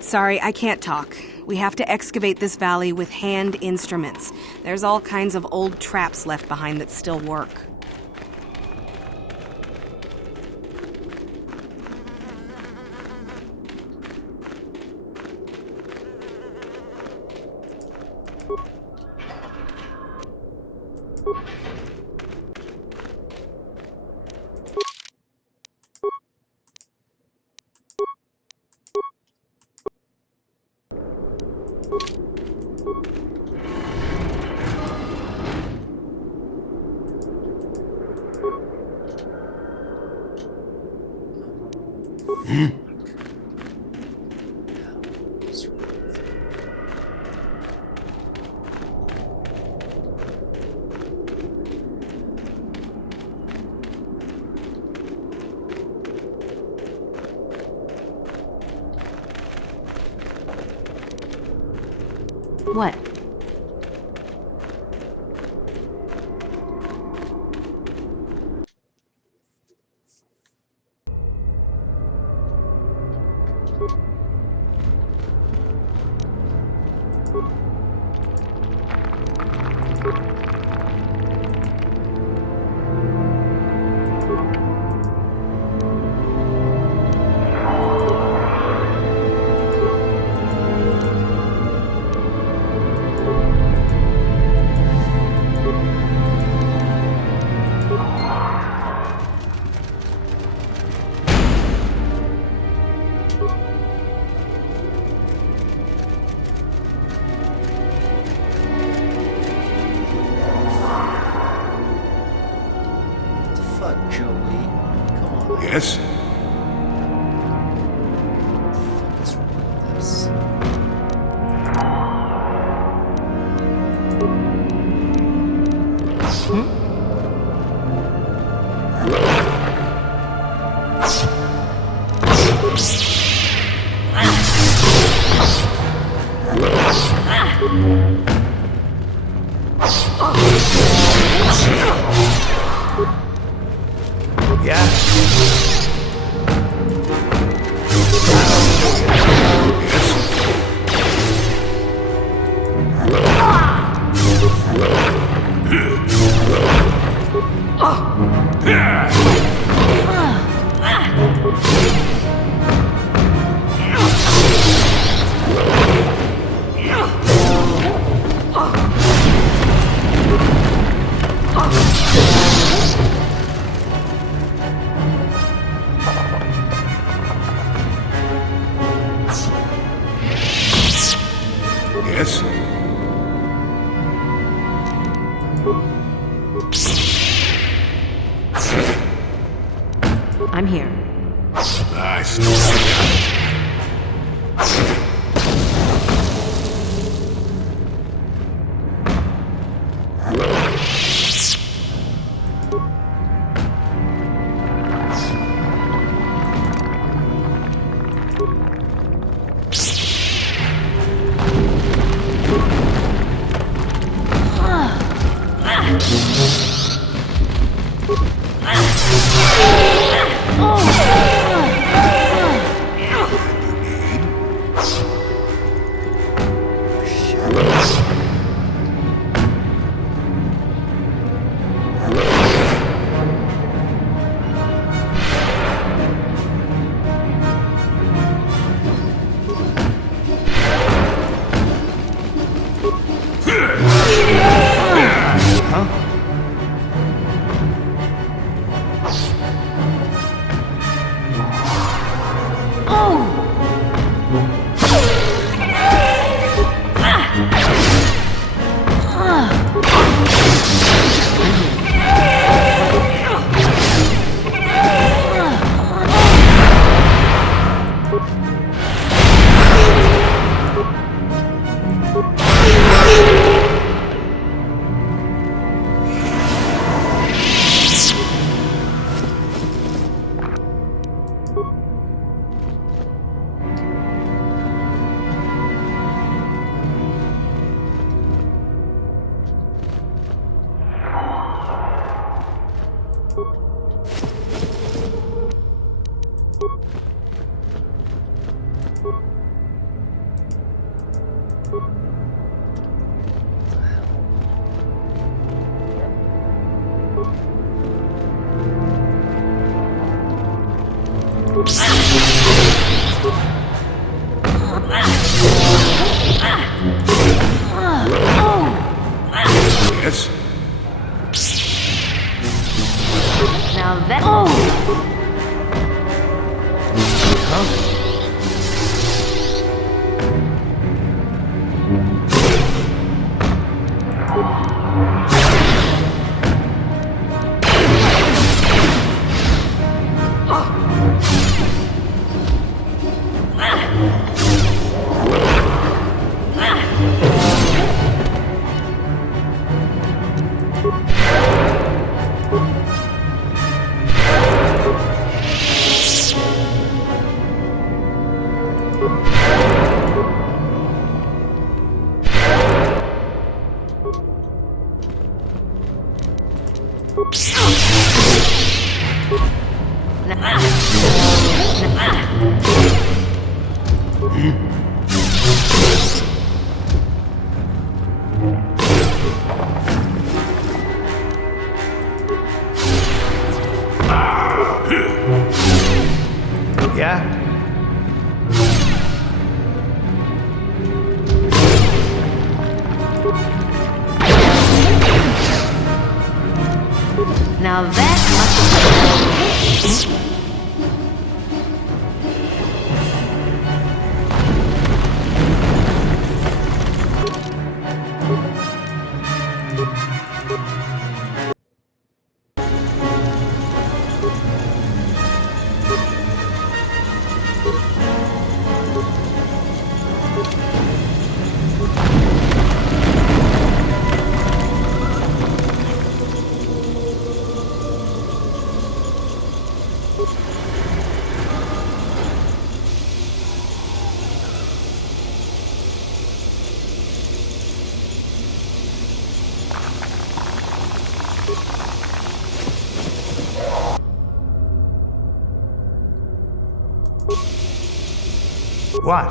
Sorry, I can't talk. We have to excavate this valley with hand instruments. There's all kinds of old traps left behind that still work. What? Yes? What is wrong with this? Yes? I'm here. I still got it. Yes? Now that. Oh! Yeah? Now that must have. What?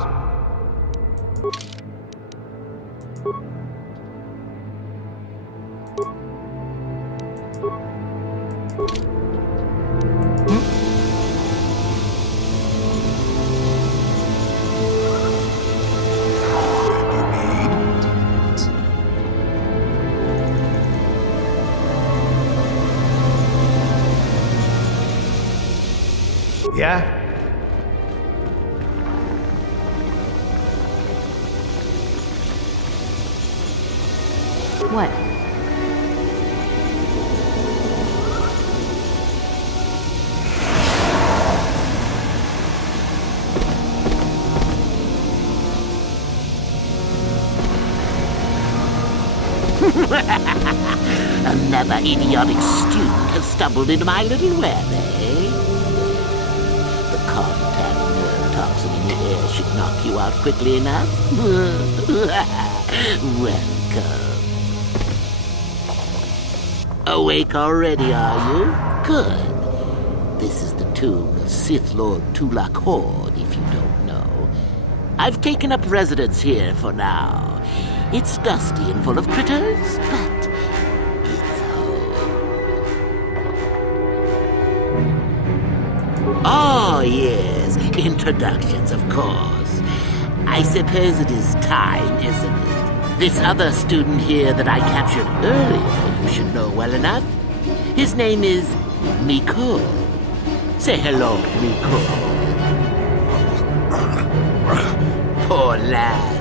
Yeah? What? Another idiotic student has stumbled into my little web, eh? The contact nerve toxin in the air should knock you out quickly enough. Welcome. Awake already, are you? Good. This is the tomb of Sith Lord Tulak Horde, if you don't know. I've taken up residence here for now. It's dusty and full of critters, but it's home. Oh, yes, introductions, of course. I suppose it is time, isn't it? This other student here that I captured earlier, you should know well enough. His name is Miko. Say hello, Miko. Poor lad.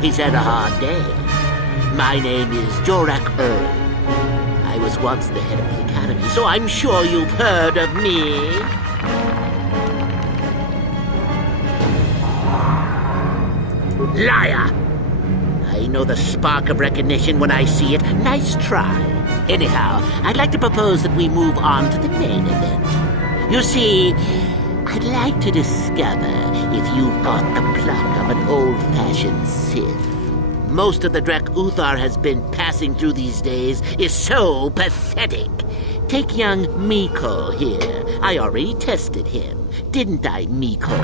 He's had a hard day. My name is Jorak I was once the head of the academy, so I'm sure you've heard of me. Liar! I know the spark of recognition when I see it. Nice try. Anyhow, I'd like to propose that we move on to the main event. You see, I'd like to discover if you've got the pluck of an old-fashioned Sith. Most of the Drek Uthar has been passing through these days is so pathetic. Take young Miko here. I already tested him, didn't I, Miko?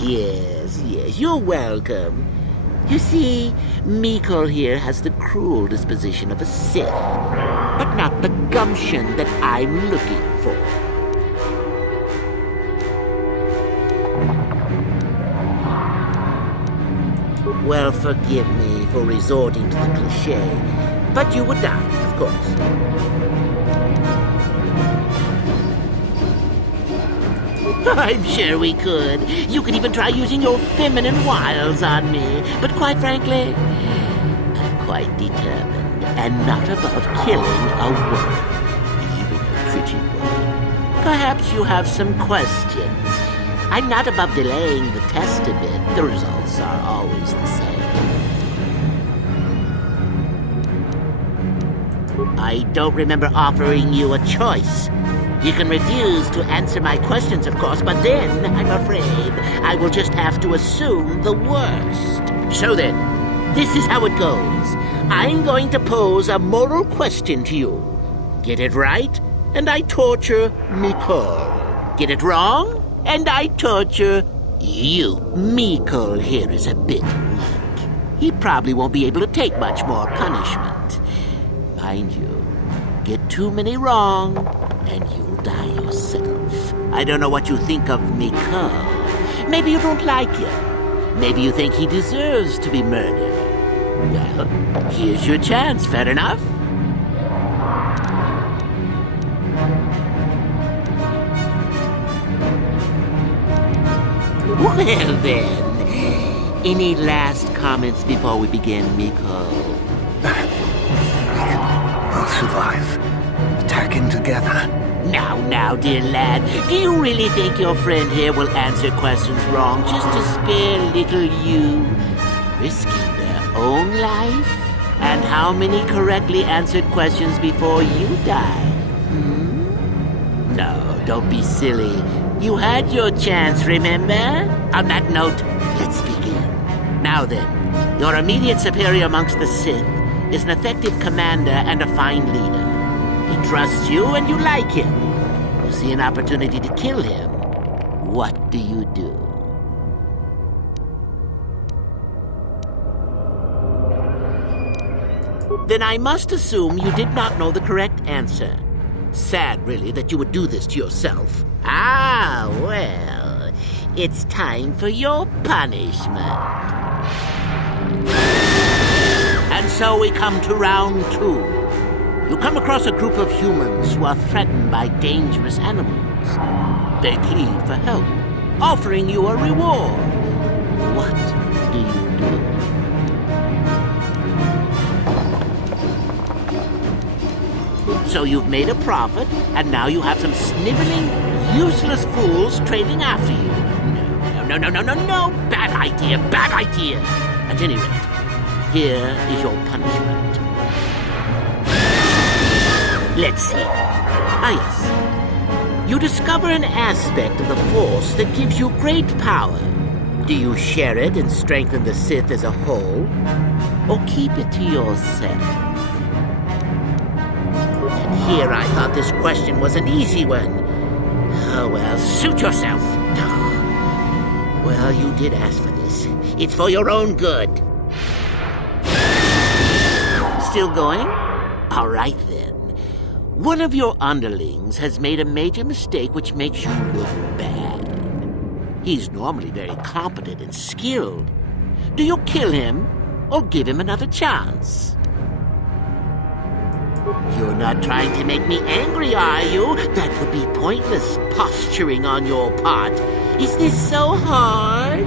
Yes, you're welcome. You see, Miko here has the cruel disposition of a Sith, but not the gumption that I'm looking for. Well, forgive me for resorting to the cliché, but you would die, of course. I'm sure we could. You could even try using your feminine wiles on me. But quite frankly, I'm quite determined and not about killing a woman, even a pretty one. Perhaps you have some questions. I'm not above delaying the test a bit. The results are always the same. I don't remember offering you a choice. You can refuse to answer my questions, of course, but then, I'm afraid, I will just have to assume the worst. So then, this is how it goes. I'm going to pose a moral question to you. Get it right, and I torture Mikol. Get it wrong, and I torture you. Mikol here is a bit weak. He probably won't be able to take much more punishment. Mind you, get too many wrong, and you'll die yourself. I don't know what you think of Mikol. Maybe you don't like him. Maybe you think he deserves to be murdered. Well, here's your chance, fair enough? Well then, any last comments before we begin, Mikol? We'll survive. Attacking together. Now, dear lad, do you really think your friend here will answer questions wrong just to spare little you, risking their own life? And how many correctly answered questions before you die? No, don't be silly. You had your chance, remember? On that note, let's begin. Now then, your immediate superior amongst the Sith is an effective commander and a fine leader. He trusts you and you like him. You see an opportunity to kill him. What do you do? Then I must assume you did not know the correct answer. Sad, really, that you would do this to yourself. Ah, well, it's time for your punishment. And so we come to round 2. You come across a group of humans who are threatened by dangerous animals. They plead for help, offering you a reward. What do you do? So you've made a profit, and now you have some sniveling, useless fools trading after you. No. Bad idea. At any rate, here is your punishment. Let's see. Yes. You discover an aspect of the Force that gives you great power. Do you share it and strengthen the Sith as a whole? Or keep it to yourself? And here I thought this question was an easy one. Oh, well, suit yourself. Well, you did ask for this. It's for your own good. Still going? All right, then. One of your underlings has made a major mistake which makes you look bad. He's normally very competent and skilled. Do you kill him or give him another chance? You're not trying to make me angry, are you? That would be pointless posturing on your part. Is this so hard?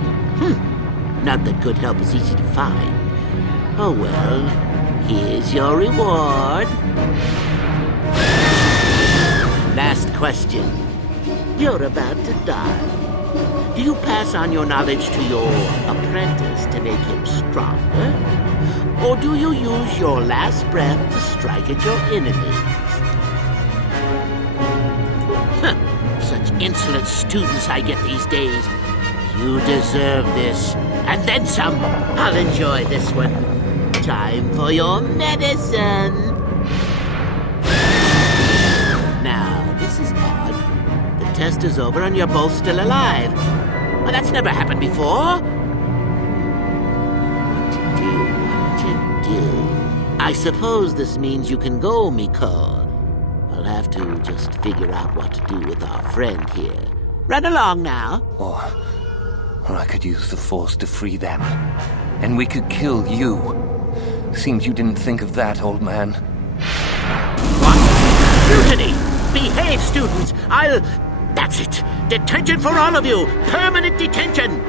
Not that good help is easy to find. Oh well, here's your reward. Last question. You're about to die. Do you pass on your knowledge to your apprentice to make him stronger? Or do you use your last breath to strike at your enemies? Such insolent students I get these days. You deserve this. And then some. I'll enjoy this one. Time for your medicine. Now, this is odd. The test is over and you're both still alive. Well, that's never happened before. What to do? I suppose this means you can go, Mikol. I'll have to just figure out what to do with our friend here. Run along now. Or I could use the Force to free them. and we could kill you. Seems you didn't think of that, old man. What? Mutiny! Behave, students! That's it! Detention for all of you! Permanent detention!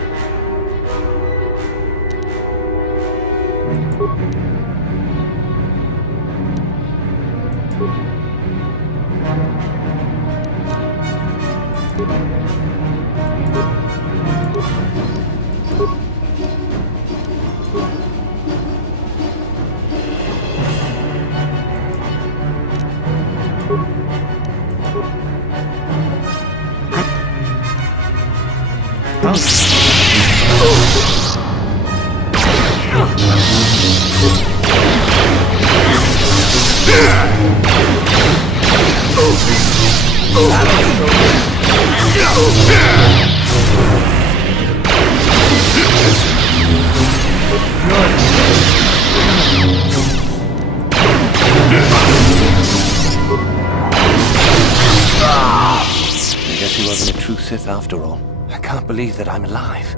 I guess he wasn't a true Sith after all. I can't believe that I'm alive.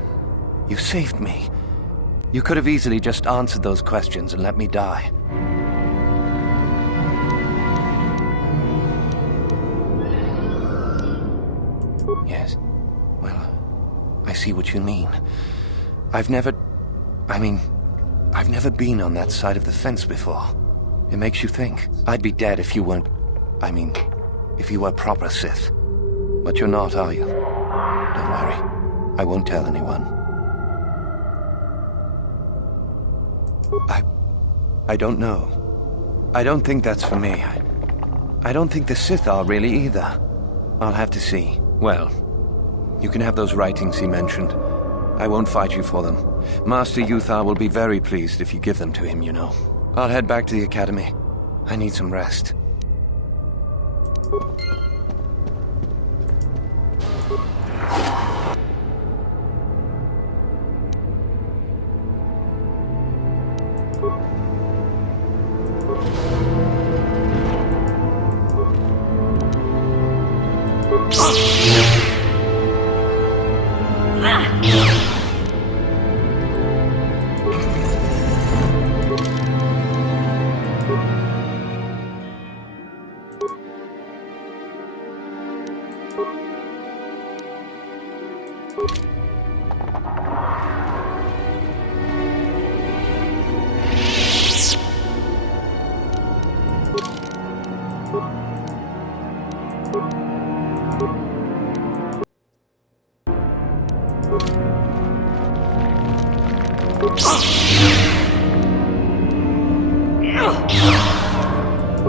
You saved me. You could have easily just answered those questions and let me die. Yes. Well, I see what you mean. I've never been on that side of the fence before. It makes you think. I'd be dead if you weren't... if you were proper Sith. But you're not, are you? Don't worry. I won't tell anyone. I don't know. I don't think that's for me. I don't think the Sith are really either. I'll have to see. Well, you can have those writings he mentioned. I won't fight you for them. Master Yuthar will be very pleased if you give them to him, you know. I'll head back to the academy. I need some rest.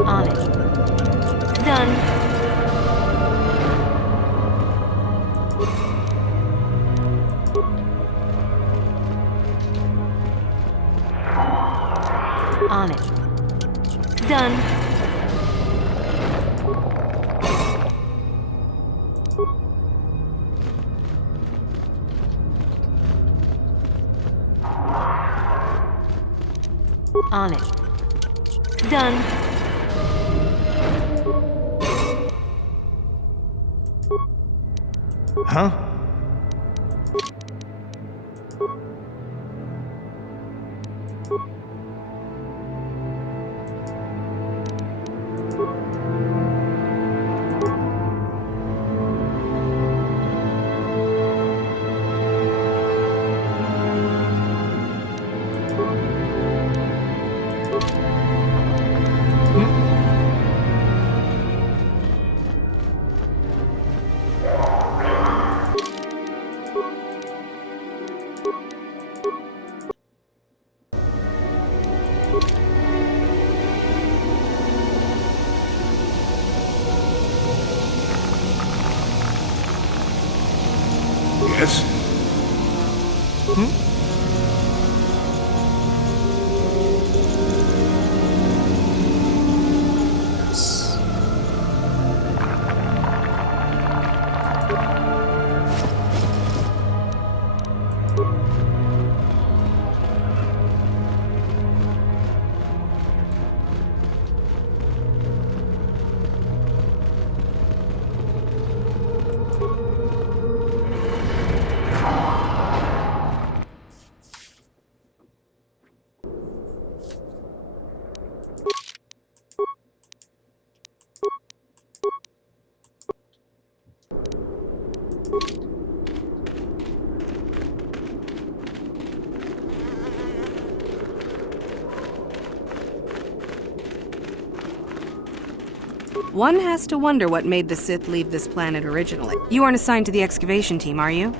On it. Done. On it. Done. On it. Done. Huh? Yes? One has to wonder what made the Sith leave this planet originally. You aren't assigned to the excavation team, are you?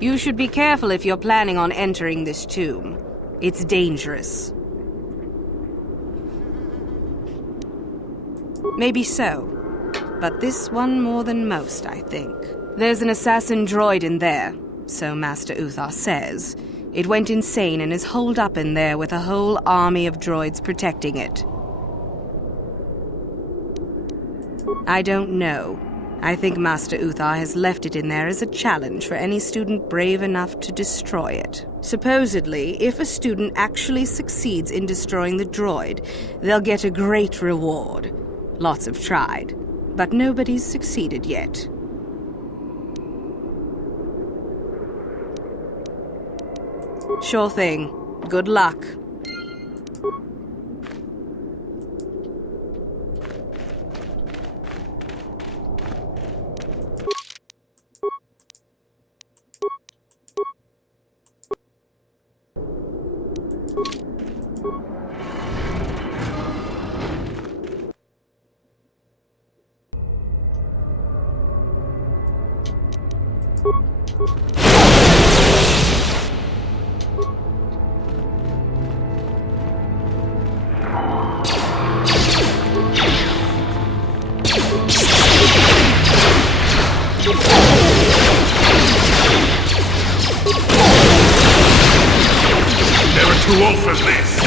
You should be careful if you're planning on entering this tomb. It's dangerous. Maybe so, but this one more than most, I think. There's an assassin droid in there, so Master Uthar says. It went insane and is holed up in there with a whole army of droids protecting it. I don't know. I think Master Uthar has left it in there as a challenge for any student brave enough to destroy it. Supposedly, if a student actually succeeds in destroying the droid, they'll get a great reward. Lots have tried, but nobody's succeeded yet. Sure thing. Good luck. Never too old for this!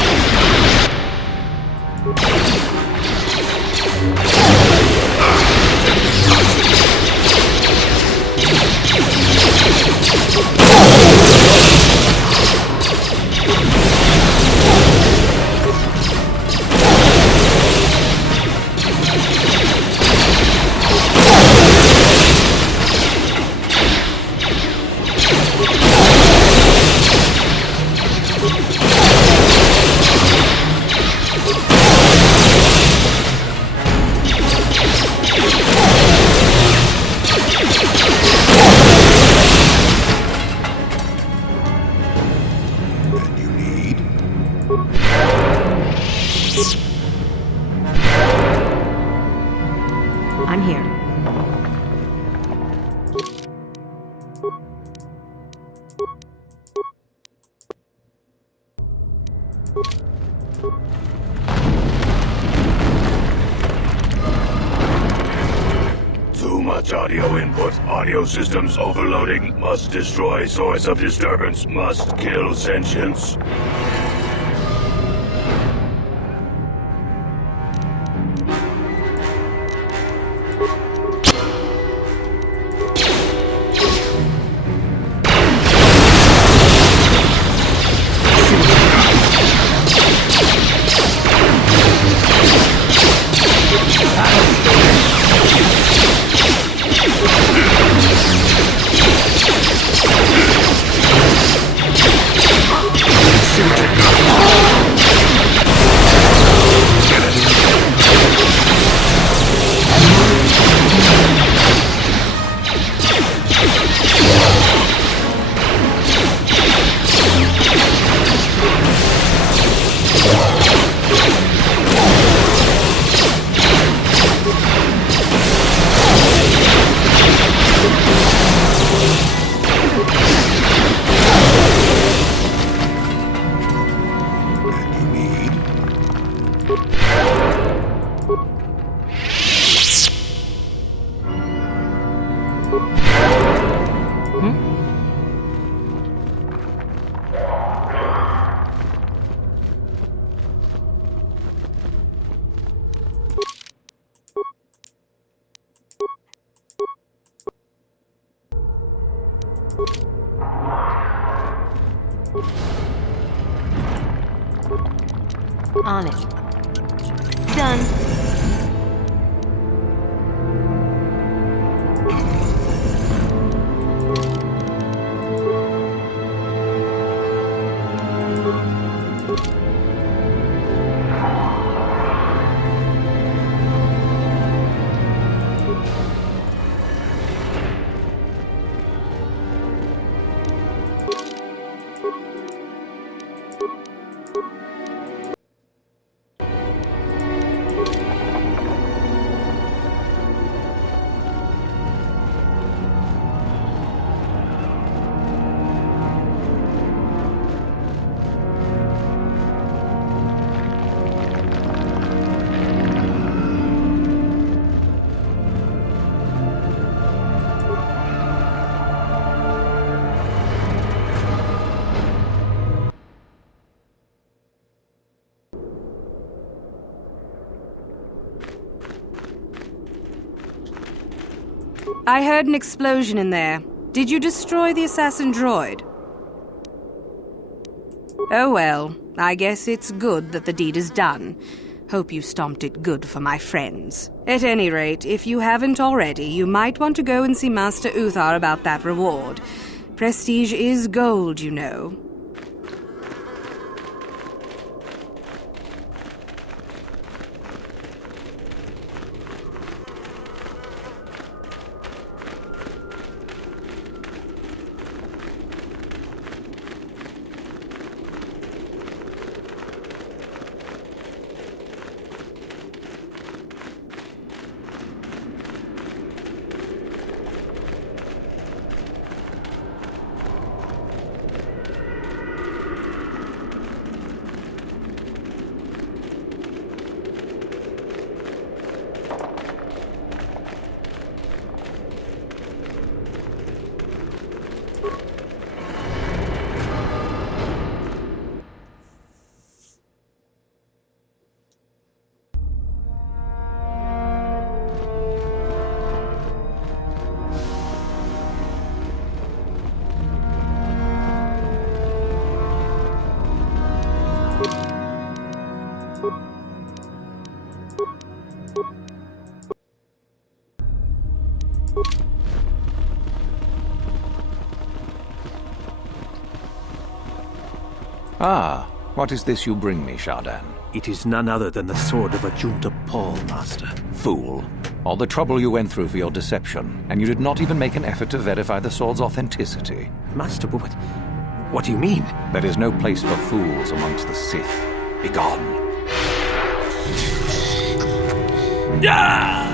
I'm here. Too much audio input. Audio systems overloading. Must destroy source of disturbance. Must kill sentience. On it. Done. I heard an explosion in there. Did you destroy the assassin droid? Oh well, I guess it's good that the deed is done. Hope you stomped it good for my friends. At any rate, if you haven't already, you might want to go and see Master Uthar about that reward. Prestige is gold, you know. Ah, what is this you bring me, Shardan? It is none other than the sword of Ajunta Paul, Master. Fool. All the trouble you went through for your deception, and you did not even make an effort to verify the sword's authenticity. Master, but what do you mean? There is no place for fools amongst the Sith. Begone. Ah!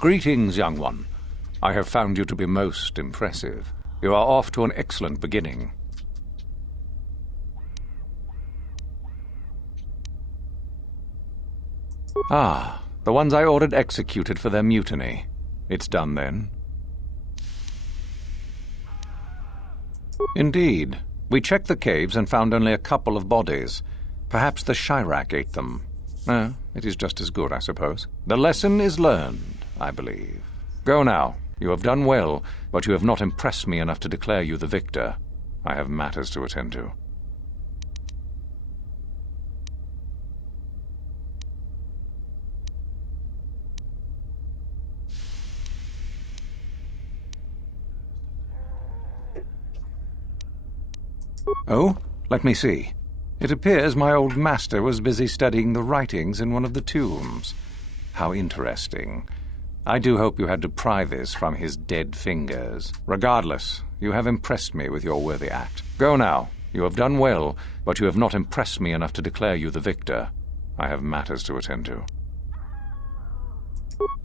Greetings, young one. I have found you to be most impressive. You are off to an excellent beginning. Ah, the ones I ordered executed for their mutiny. It's done then. Indeed. We checked the caves and found only a couple of bodies. Perhaps the Chirac ate them. It is just as good, I suppose. The lesson is learned, I believe. Go now. You have done well, but you have not impressed me enough to declare you the victor. I have matters to attend to. Oh, let me see. It appears my old master was busy studying the writings in one of the tombs. How interesting. I do hope you had to pry this from his dead fingers. Regardless, you have impressed me with your worthy act. Go now. You have done well, but you have not impressed me enough to declare you the victor. I have matters to attend to.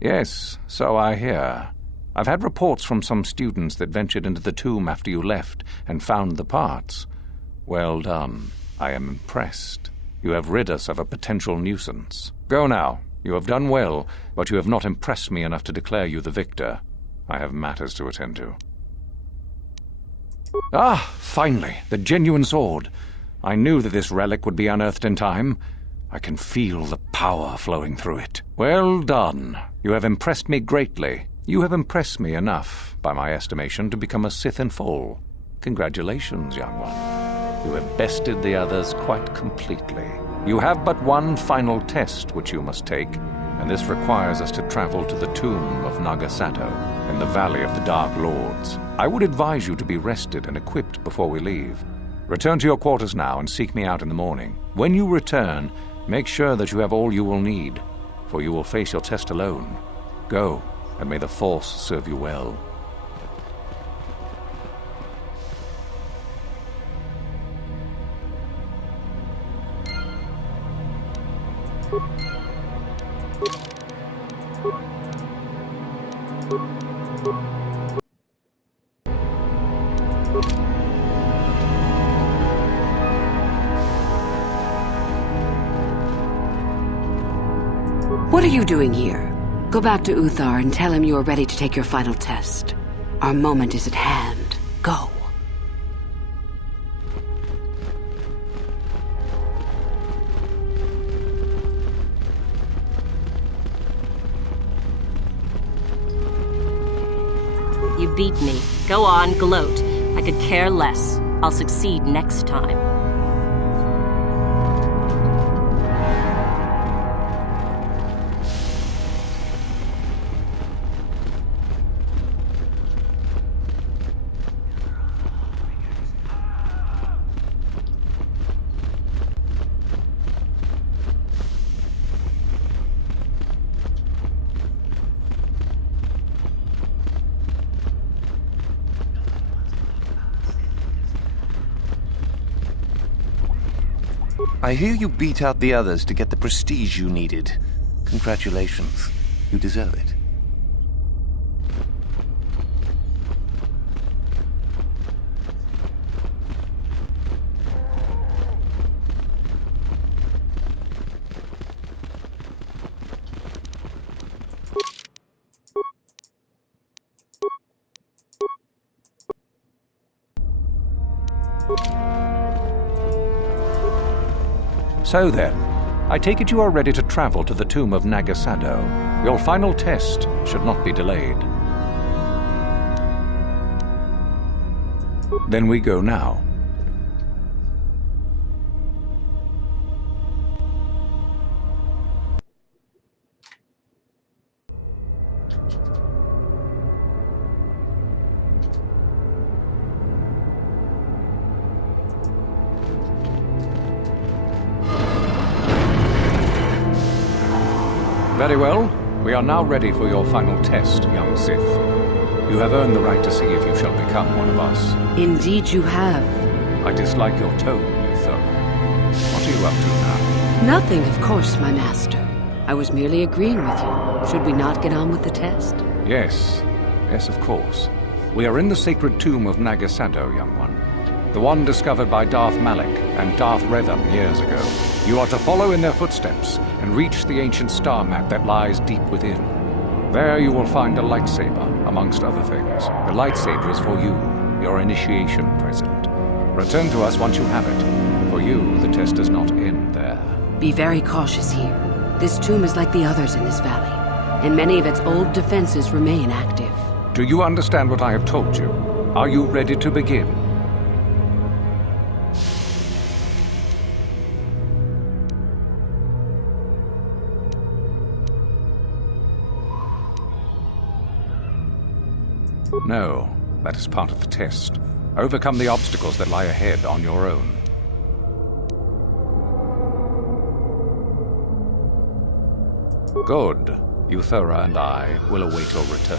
Yes, so I hear. I've had reports from some students that ventured into the tomb after you left and found the parts. Well done. I am impressed. You have rid us of a potential nuisance. Go now. You have done well, but you have not impressed me enough to declare you the victor. I have matters to attend to. Ah, finally, the genuine sword. I knew that this relic would be unearthed in time. I can feel the power flowing through it. Well done. You have impressed me greatly. You have impressed me enough, by my estimation, to become a Sith in full. Congratulations, young one. You have bested the others quite completely. You have but one final test which you must take, and this requires us to travel to the tomb of Nagasato in the Valley of the Dark Lords. I would advise you to be rested and equipped before we leave. Return to your quarters now and seek me out in the morning. When you return, make sure that you have all you will need, for you will face your test alone. Go, and may the Force serve you well. What are you doing here? Go back to Uthar and tell him you are ready to take your final test. Our moment is at hand. Go. Go on, gloat. I could care less. I'll succeed next time. I hear you beat out the others to get the prestige you needed. Congratulations. You deserve it. So then, I take it you are ready to travel to the tomb of Nagasado. Your final test should not be delayed. Then we go now. Very well. We are now ready for your final test, young Sith. You have earned the right to see if you shall become one of us. Indeed you have. I dislike your tone, Uther. What are you up to now? Nothing, of course, my master. I was merely agreeing with you. Should we not get on with the test? Yes. Yes, of course. We are in the sacred tomb of Nagasado, young one. The one discovered by Darth Malak and Darth Revan years ago. You are to follow in their footsteps and reach the ancient star map that lies deep within. There you will find a lightsaber, amongst other things. The lightsaber is for you, your initiation present. Return to us once you have it. For you, the test does not end there. Be very cautious here. This tomb is like the others in this valley, and many of its old defenses remain active. Do you understand what I have told you? Are you ready to begin? No, that is part of the test. Overcome the obstacles that lie ahead on your own. Good. Euthura and I will await your return.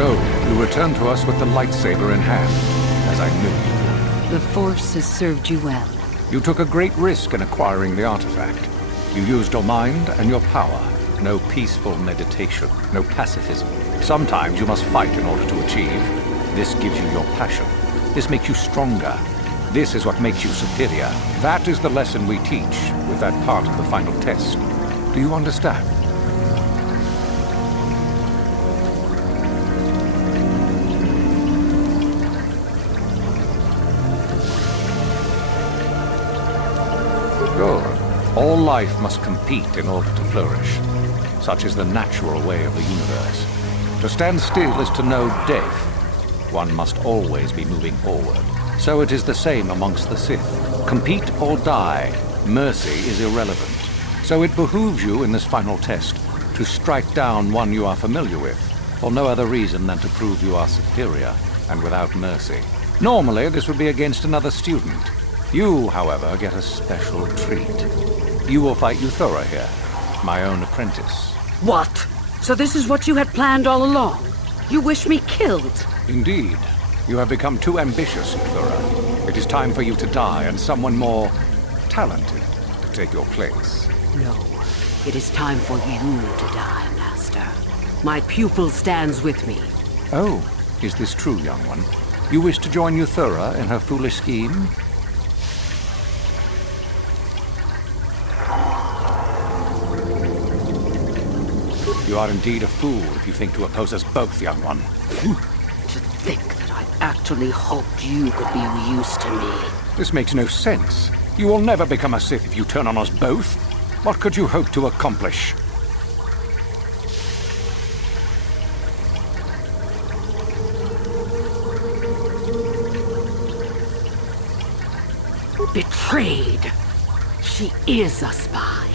So, you return to us with the lightsaber in hand, as I knew you would. The Force has served you well. You took a great risk in acquiring the artifact. You used your mind and your power. No peaceful meditation, no pacifism. Sometimes you must fight in order to achieve. This gives you your passion. This makes you stronger. This is what makes you superior. That is the lesson we teach with that part of the final test. Do you understand? Good. All life must compete in order to flourish. Such is the natural way of the universe. To stand still is to know death. One must always be moving forward. So it is the same amongst the Sith. Compete or die. Mercy is irrelevant. So it behooves you in this final test to strike down one you are familiar with, for no other reason than to prove you are superior and without mercy. Normally, this would be against another student. You, however, get a special treat. You will fight Euthura here, my own apprentice. What? So this is what you had planned all along? You wish me killed? Indeed. You have become too ambitious, Euthura. It is time for you to die and someone more talented to take your place. No. It is time for you to die, Master. My pupil stands with me. Oh, is this true, young one? You wish to join Euthura in her foolish scheme? You are indeed a fool if you think to oppose us both, young one. To think that I actually hoped you could be of use to me. This makes no sense. You will never become a Sith if you turn on us both. What could you hope to accomplish? Betrayed. She is a spy.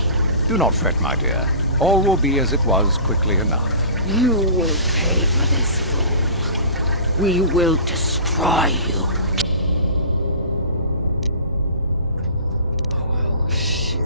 Do not fret, my dear. All will be as it was quickly enough. You will pay for this, fool. We will destroy you. Oh, well, shit.